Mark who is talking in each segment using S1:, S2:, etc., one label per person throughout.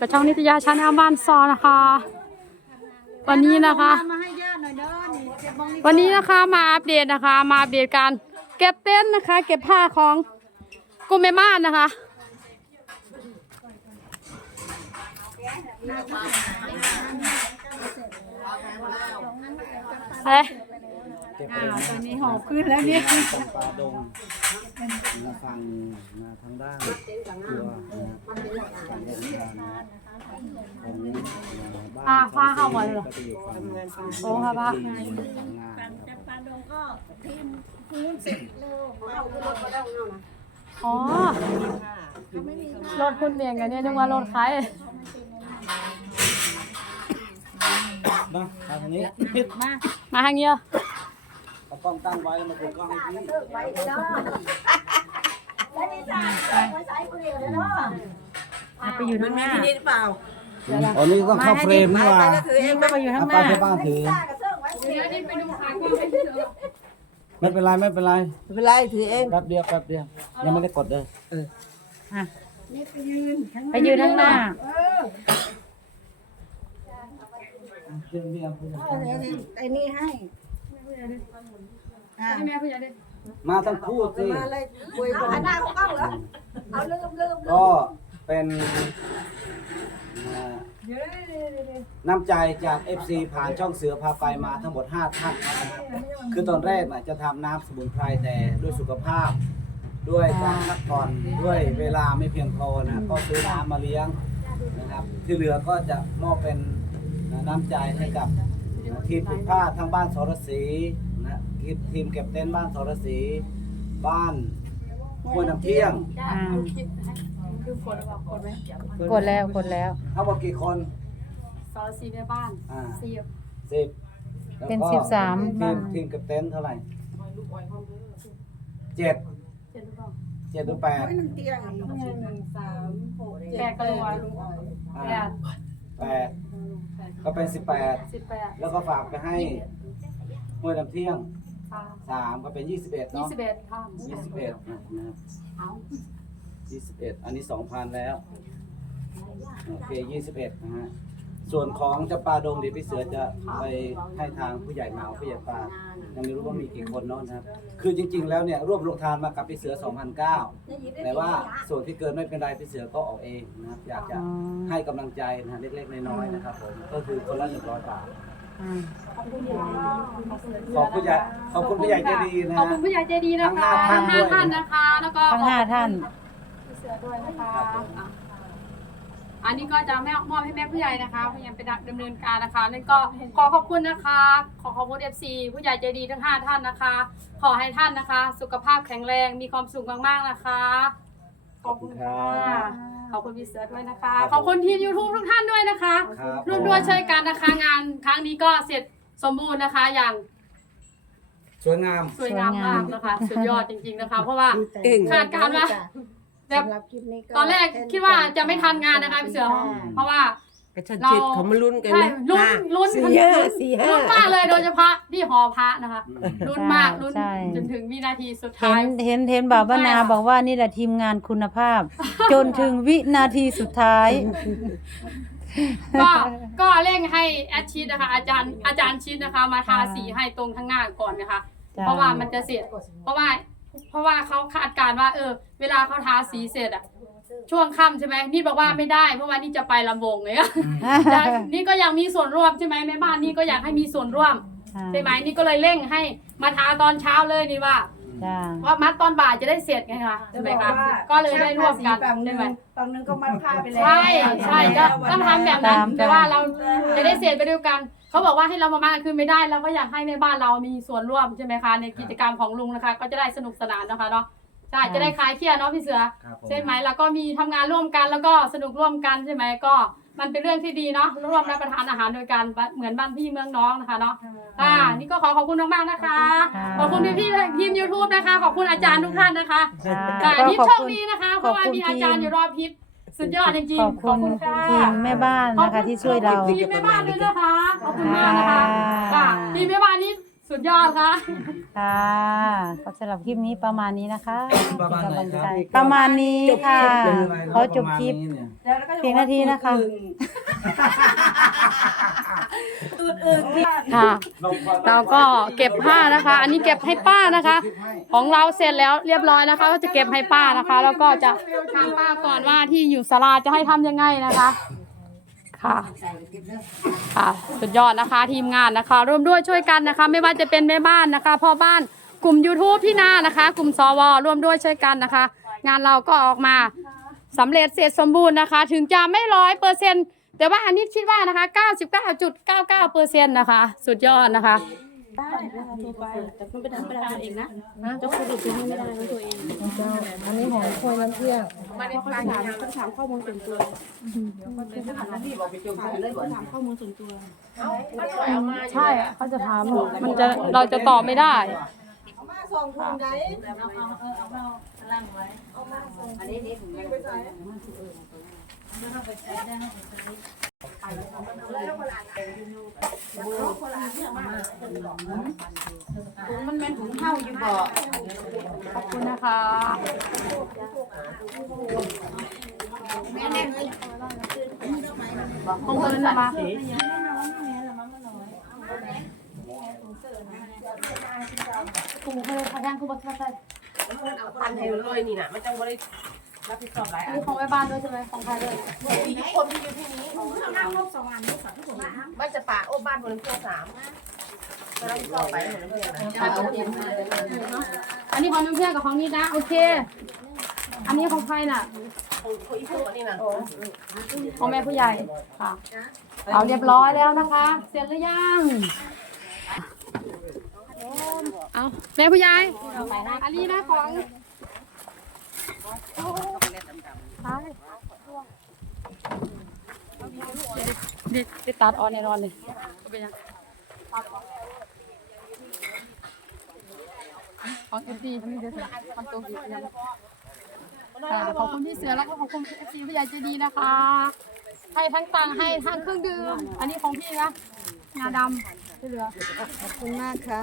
S1: กับช่องนิตยาชาแนลบ้านซอนะคะ วันนี้นะคะ
S2: มาให้ญาติหน่อยเด้อนี่เก็บบองนี่
S1: วันนี้นะคะมาอัปเดตนะคะ มาอัปเดตการเก็บเต็นท์นะคะ เก็บผ้าของกลุ่มแม่บ้านนะคะ เฮ้ย
S2: อ้าวตอนนี้หอบขึ้นแล้วเนี่ย
S3: จำปาดงนะฟังนะทางด้านตัวนะฝั่งเดินทางนะของบ้าน
S1: อ่าผ้าเข้ามาเลยเหรอ
S3: ก็จะอยู่ฝั่ง
S1: โอ้ค่ะป้า
S3: ที่ทำงานนะครับ
S2: ปลาดงก็ทีมพื้นเสร็จแล้วเอาขึ้นรถมาแล้วเนาะ
S1: อ๋อ
S2: ไม่มี
S1: รถคุณเองกันเนี่ยนึกว่ารถใคร
S3: มาทางนี้
S2: มา
S1: มาทางเนี้ย
S3: เอา กล้องตั้งไว้แล้วมาดูกล้องให้พี่
S2: ไว้เด้อแล้วนี่จ้าไว้ใส่คนเดียวเด้อ
S4: ไปอยู่ข้างหน้า
S3: อ๋อนี่ต้องเข้าเฟรมนี่หว่า
S4: นี่ก็ไปอยู่ข้างห
S3: ป้า
S4: น้า
S3: ที่บ้านถือ
S2: จ้ากระเซิงไว้สิ
S3: ไม่เป็นไรไม่เป็นไร
S4: ไม่เป็นไรถือเอง
S3: แป๊บเดียวแป๊บเดียวยังไม่ได้กดเลย
S2: นี่ไปยืนข้าง
S4: ไปอยู่ข้างหน้า
S3: เรื่องเดียว
S2: เออเดี๋ยวนี่ไอ้นี่ให้ อ่า
S1: ให้แม่ผู้ใหญ่ดิ
S3: มาทั้งคู่สิ
S2: มาเลยคุยก่อนหน้าเขาเข้าเหรอเอาลืมลืมลืม
S3: ก็เป็นอ่าน้ำใจจาก FC ผ่านช่องเสือพาไปมาทั้งหมด 5 ท่านนะครับคือตอนแรกน่ะจะทำน้ำสมุนไพรแต่ด้วยสุขภาพ ด้วยการพักผ่อนด้วยเวลาไม่เพียงพอนะก็ซื้อน้ำมาเลี้ยงนะครับ ที่เหลือก็จะมอบเป็นน้ำใจให้กับ ทีมผูกผ้าทั้งบ้านสรศรีนะทีมเก็บเต็นท์บ้านสรศรีบ้านห้วยน้ำเที่ยง
S4: อ่า
S1: คือกดหรือเปล่ากดไหม
S4: กดแล้วกดแล้ว
S3: ทั้งหมดกี่คน
S1: ซอสีแม่บ้าน
S3: อ่า
S1: สี่
S3: สิบแล้วก็
S4: เป็นสิบสาม
S3: ทีมทีมเก็บเต็นท์เท่าไหร่เจ็ด
S1: เจ็ดหรือเปล่า
S3: เจ็ดหรือแปด
S2: ไว้น้ำเตียงหนึ่งสามหก
S1: แปดก็เลยวัน
S3: อ่า
S1: แปด
S3: แปด ก็เป็นสิบแปด
S1: สิบแปด
S3: แล้วก็ฝากไปให้ห้วยน้ำเที่ยง
S1: สาม
S3: สามก็เป็นยี่สิบเอ็ด
S1: ยี่
S3: เนาะ
S1: สิบเอ็ดท่าน
S3: ยี่สิบเอ็ดนะครับ
S1: เอา
S3: ยี่สิบเอ็ดอันนี้สองพันแล้วโอเคยี่สิบเอ็ดนะฮะส่วนของจะปลาดงเดี๋ยวพี่เสือจะไปให้ทางผู้ใหญ่เหมาผู้ใหญ่ปลายังไม่รู้ว่ามีกี่คนเนาะนะครับ คือจริง ๆ แล้วเนี่ยรวบรวมทานมากับพี่เสือ 2,009 แต่ว่าส่วนที่เกินไม่เป็นไรพี่เสือก็ออกเองนะครับอยากจะ
S4: อ๋อ
S3: ให้กำลังใจนะฮะเล็กๆน้อยๆนะครับผมก็คือคนละหนึ่งร้อยบาท
S4: อ่า
S1: ขอบคุณค่ะ
S3: ขอบผู้ใหญ่ขอบคุณผู้ใหญ่ใจดีนะ
S1: ขอบ
S3: ฮะ
S1: คุณผู้ใหญ่ใจดีนะคะ
S3: ทั้งห้าท่านด้วย
S1: ท่านนะคะ แล้วก็
S4: ทั้งห้าท่าน
S1: พี่เสือด้วยนะคะอะอันนี้ก็จะแม่มอบให้แม่ผู้ใหญ่นะคะผู้ใหญ่ไปดำเนินการนะคะนั่นก็ขอขอบคุณนะคะ ขอขอบคุณ FC ผู้ใหญ่ใจดีทั้ง5ท่านนะคะ ขอให้ท่านนะคะ สุขภาพแข็งแรงมีความสุขมากๆนะคะ
S3: ขอบคุณครั
S1: ค่ะ
S3: บ
S1: ขอบคุณพี่เสือด้วยนะคะ
S3: ครับ
S1: ขอบคุณทีม YouTube ทุกท่านด้วยนะคะ
S3: ครับ
S1: ร่วมด้วยช่วยกันนะคะงานครั้งนี้ก็เสร็จสมบูรณ์นะคะ อย่าง
S3: สวยงาม
S1: สวยงามมากนะคะ สุดยอดจริง ๆนะคะ เพราะว่า
S2: เก่ง
S1: คาดการณ์ว่า แบบ
S2: สำหรับคลิปนี้ก็
S1: ตอนแรกคิดว่าจะไม่ทันงานนะคะพี่เสือ เพราะว่า
S5: กระชันจิตเขามาลุ้นกัน
S1: ใช่
S5: นะ
S1: ลุ้น
S5: ห้า
S1: ลุ้น
S5: สี่
S1: ลุ้น
S5: ห้าสี่ห้า
S1: ลุ้นมากเลยโดยเฉพาะที่หอพระนะคะ
S3: อืม
S1: ลุ้นมากลุ้น
S4: ใช่
S1: จนถึงวินาทีสุด
S4: เห็
S1: ท้าย
S4: นเห็นเห็นบ่าวบ้านาบอกว่านี่แหละทีมงานคุณภาพ จนถึงวินาทีสุดท้าย
S1: ก็ก็เร่งให้แอดชีตนะคะ อาจารย์อาจารย์ชีตนะคะ มาทาสีให้ตรงข้างหน้าก่อนนะคะ
S4: จ้า
S1: เพราะว่ามันจะเสร็จ เพราะว่า เพราะว่าเขาคาดการณ์ว่า เออ เวลาเขาทาสีเสร็จอะ ช่วงค่ำใช่ไหมนี่บอกว่าไม่ได้ เพราะว่านี่จะไปลำวงเลยอะแต่นี่ก็อยากมีส่วนร่วมใช่ไหมแม่บ้านนี่ก็อยากให้มีส่วนร่วมใช่ไหมนี่ก็เลยเร่งให้มาทาตอนเช้าเลยนี่ว่า
S4: จ้า
S1: ว่ามัดตอนบ่ายจะได้เสร็จไงคะใช่ไหมคะก็เลยได้ร่วมกัน
S2: ฝั่งห
S1: ใช่
S2: นึ่ง
S1: ไหม
S2: ฝั่งหนึ่งก็มัดผ้าไปแล้ว
S1: ใช่ใช่ก็ต้องทำแบบนั้น
S4: ตาม
S1: แต่ว่าเราจะได้เสร็จไปด้วยกัน เขาบอกว่าให้เรามามาคือไม่ได้เราก็อยากให้ในบ้านเรามีส่วนร่วมใช่ไหมคะในกิจกรรมของลุงนะคะ ก็จะได้สนุกสนานนะคะเนาะ ใช่จะได้คลายเครียดเนาะพี่เสือ
S3: ครับผม
S1: ใช่ไหมแล้วก็มีทำงานร่วมกันแล้วก็สนุกร่วมกันใช่ไหมก็ มันเป็นเรื่องที่ดีเนาะร่วมรับประทานอาหารโดยกันเหมือนบ้านพี่เมืองน้องนะคะเนาะอ่านี่ก็ขอขอบคุณมากๆนะคะ
S4: ค่ะ
S1: ขอบคุณพี่ๆทีม YouTube นะคะ ขอบคุณอาจารย์ทุกท่านนะคะ
S4: จ้า
S1: ค่ะ
S4: ก็
S1: นี่
S4: ขอบ
S1: โชค
S4: คุณ
S1: ดีนะคะเพ
S4: ขอบ
S1: ราะว่า
S4: คุณ
S1: มีอาจารย์
S4: ทีม
S1: อยู่รอบพิษสุดยอดจริง
S4: ขอบ
S1: ๆ
S4: คุณ
S1: ค่ะ
S4: ทีมแม่บ้านนะคะที่ช่วยเรา
S1: ขอบคุณทีมแม่บ้านด้วยนะคะขอบคุณมากนะคะ
S4: ค่ะ
S1: ค่ะทีมแม่บ้านนี่ สุดยอดค่ะ
S4: ค่ะก็สำหรับคลิปนี้ประมาณนี้นะคะ
S3: ประมาณไหนครับ
S4: ประมาณนี้ค่ะ
S3: เป็นอะไรเนอะ
S4: ขอจบ
S3: ประมาณ
S4: คลิป
S3: นี้เนี่ย
S4: เพียงนาทีนะคะ
S1: ค่ะ เราก็เก็บผ้านะคะ อันนี้เก็บให้ป้านะคะ ของเราเสร็จแล้วเรียบร้อยนะคะ ก็จะเก็บให้ป้านะคะ แล้วก็จะถามป้าก่อนว่าที่อยู่ศาลาจะให้ทำยังไงนะคะ ค่ะค่ะสุดยอดนะคะทีมงานนะคะร่วมด้วยช่วยกันนะคะ ไม่ว่าจะเป็นแม่บ้านนะคะพ่อบ้านกลุ่ม YouTube พี่นานะคะ กลุ่มสวร่วมด้วยช่วยกันนะคะ งานเราก็ออกมาสำเร็จเสร็จสมบูรณ์นะคะ ถึงจะไม่ร้อยเปอร์เซ็นแต่ว่าอันนี้คิดว่านะคะ 99.99เปอร์เซ็นต์นะคะ สุดยอดนะคะ
S2: ได้นะคะโทรไปแต่มันเป็นธรรมดาเองนะจะคุยกับตัวไม่ได้ของตัวเอง
S5: อันนี้ของคนมันเที่ยง
S2: ไม่ได้ถามต้องถามข้อมูลส่วนตัวถามข้อมูลส่วนตัว
S1: ใช่เขาจะถามมันจะเราจะตอบไม่ได้ ถุง
S2: มันเป็นถุงเท้าอยู่บ่
S1: ขอบคุณนะคะของเอิญนะมากูเขาเลยพยังกูบอกว่าใช่
S5: ตันให้เลยนี่นะมันจังบ่ได้ รับผิดชอบหลายอัน
S1: นี่ของแม่บ้านด้วยใช่ไหมของใครเลย
S5: คนที่อยู่ที่นี้บ้านจะป่าโอ้บ้านบนเพื่อนสามก็รับผิดชอบไปเหมือนเพื่อนนะ
S1: อันนี้ของน้ำเพื่อนกับของนี่นะโอเค อันนี้ของใครน่ะ
S5: คนคนอีกคนนี่นะ
S1: ของแม่ผู้ใหญ่ค่ะเอาเรียบร้อยแล้วนะคะ เสร็จหรือยังเอาแม่ผู้ใหญ่อันนี้นะของ เด็ดเด็ดตัดออนแน่นอนเลยเป็นยังของเอฟซีนี่เดี๋ยวทำตัวดียังขอบคุณพี่เสือแล้วก็ขอบคุณเอฟซีผู้ใหญ่ใจดีนะคะ ให้ทั้งตังให้ทั้งเครื่องดื่ม อันนี้ของพี่นะงาดำที่เหลือ
S4: ขอบคุณมากค่ะ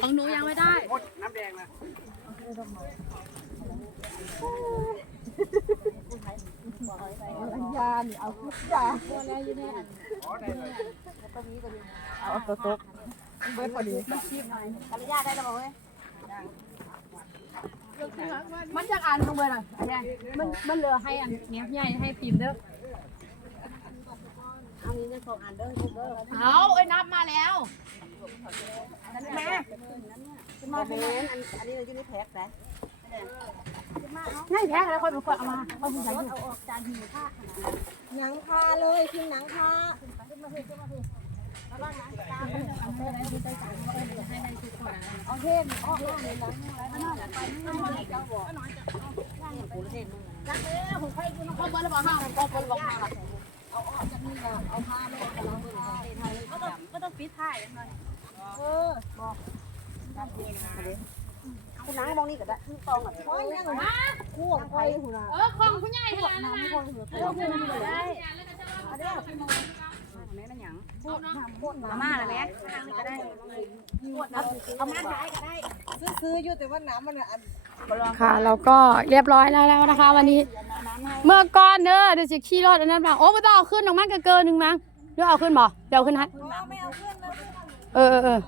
S1: ขอ
S3: ง
S1: หนูยังไม่ได้
S3: น้ำแดงนะ
S2: อนุญาตได้แล้วบ่เว้ย
S1: มันจะอ่านตรงเบอร์หน่อยอันนี้มันมันเหลือให้อันเนี้ยใหญ่ให้พิมพ์เด้อ
S2: เอานี้จะส่งอ่านเด้อเด้อ
S1: เอาเอ้ยนับมาแล้ว
S2: แม่ขึ้นมาเป็นอันอันนี้อยู่ในแพ็คแต่
S1: ง่ายแพ้แล้วค่อยเป็นคนเอามาคอยเป็นใจอยู่
S2: เอาออกจานหิวผ้าหนังคาเลยขึ้นหนังคาขึ้นมาขึ้นมาขึ้นแล้วบ้างนะตาเอาเส้นอะไรที่ใส่จานให้ได้ทุกคนเอาเทศออกเลยนะแล้วนอกจากไปไม่ได้เจ้าบอกก็น้อยจะเอาย่างปูเทมจักเลยผมไปดูน้อง
S1: เขาเบอร์ระบอกห้าเขาเบอร์ระบอกห้า
S2: เอาออกจากนี่นะเอาผ้าไม่เอาล้างมือไทยก็ต้องก็ต้องปิดท้ายกันหน่อย เออบอกคุณน้ามองนี่ก็ได้คือตองอะโอ้ยยังมาคู่ของใครคุณน้า
S1: เออของผู้ใหญ่ให้ร้านนะ
S2: น้ำคนหัวเต้าขึ้นมาได้อันนี้แม่มันหยังพูดพูดมาม่าละแม่ทางนี้ก็ได้เอามาได้ก็ได้
S5: ซื้อซื้อยู่แต่ว่าน้ำมันอัน
S1: ค่ะเราก็เรียบร้อยแล้วแล้วนะคะ วันนี้ เมื่อก่อนเนอะเดี๋ยวจะขี่รถอันนั้นมาโอ้ไม่ต้องเอาขึ้นหรอกมั้งเกินหนึ่งมั้งเดี๋ยวเอาขึ้นบ่เดี๋ยวเอาขึ้นฮัท เออเออเออ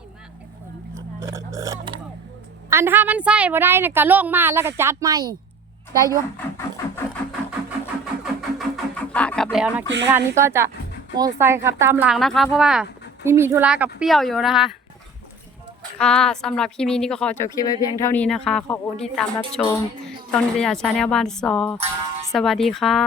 S1: อันถ้ามันใส่บ่ได้เนี่ยก็ลงมาแล้วก็จัดใหม่ ได้อยู่ค่ะกลับแล้วนะกินร้านนี้ก็จะโมไซค์ขับตามหลังนะคะ เพราะว่านี่มีธุระกับเปรี้ยวอยู่นะคะ ค่ะสำหรับคลิปนี้นี่ก็ขอจบคลิปไว้เพียงเท่านี้นะคะ ขอบคุณที่ตามรับชมช่องนิตยาชาแนลบ้านซอ สวัสดีค่ะ